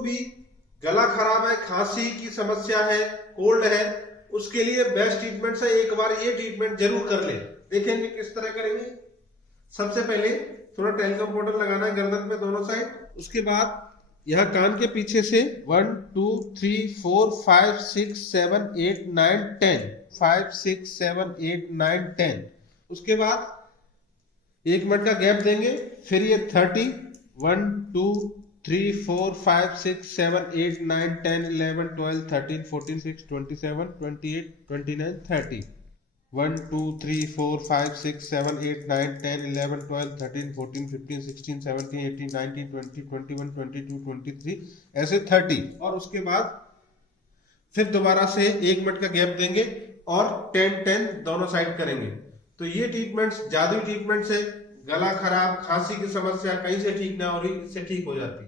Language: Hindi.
जिनको भी गला खराब है, खांसी की समस्या है, कोल्ड है, उसके लिए बेस्ट ट्रीटमेंट है, एक बार ये ट्रीटमेंट जरूर कर ले। देखेंगे किस तरह करेंगे। सबसे पहले थोड़ा टेल्कम पाउडर लगाना है गर्दन में दोनों साइड। उसके बाद यह कान के पीछे से 1 2 3 4 5 6 7 8 9 10 5 6 7 8 9 10। उसके बाद 1 मिनट का गैप देंगे, फिर ये 30 1 2 3 4 5 6 7 8 9 10 11 12 13 14 16 27 28 29 30। 1 2 3 4 5 6 7 8 9 10 11 12 13 14 15 16 17 18 19 20 21 22 23 ऐसे 30। और उसके बाद फिर दोबारा से 1 मिनट का गैप देंगे और 10 10 दोनों साइड करेंगे। तो ये ट्रीटमेंट्स जादुई ट्रीटमेंट से गला खराब, खांसी की समस्या कहीं से ठीक ना हो रही, इससे ठीक हो जाती है।